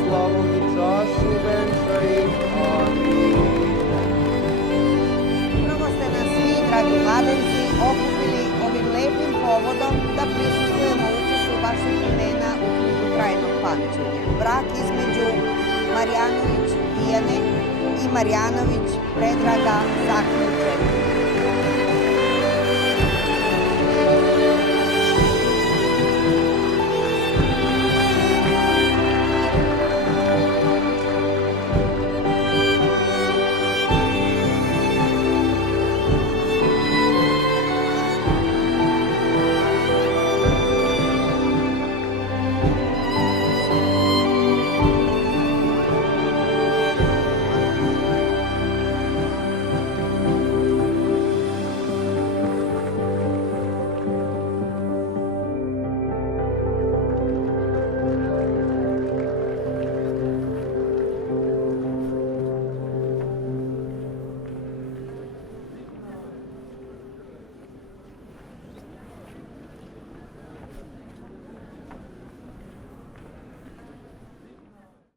slavu i čašu venčaj. Amin. Upravo ste nas svi, dragi mladenci, okupili ovim lepim povodom da prisustvujemo upisu vaših imena u knjigu trajnog pamćenja. Brak između Marjanović Dijane i Marjanović Predraga zaključen.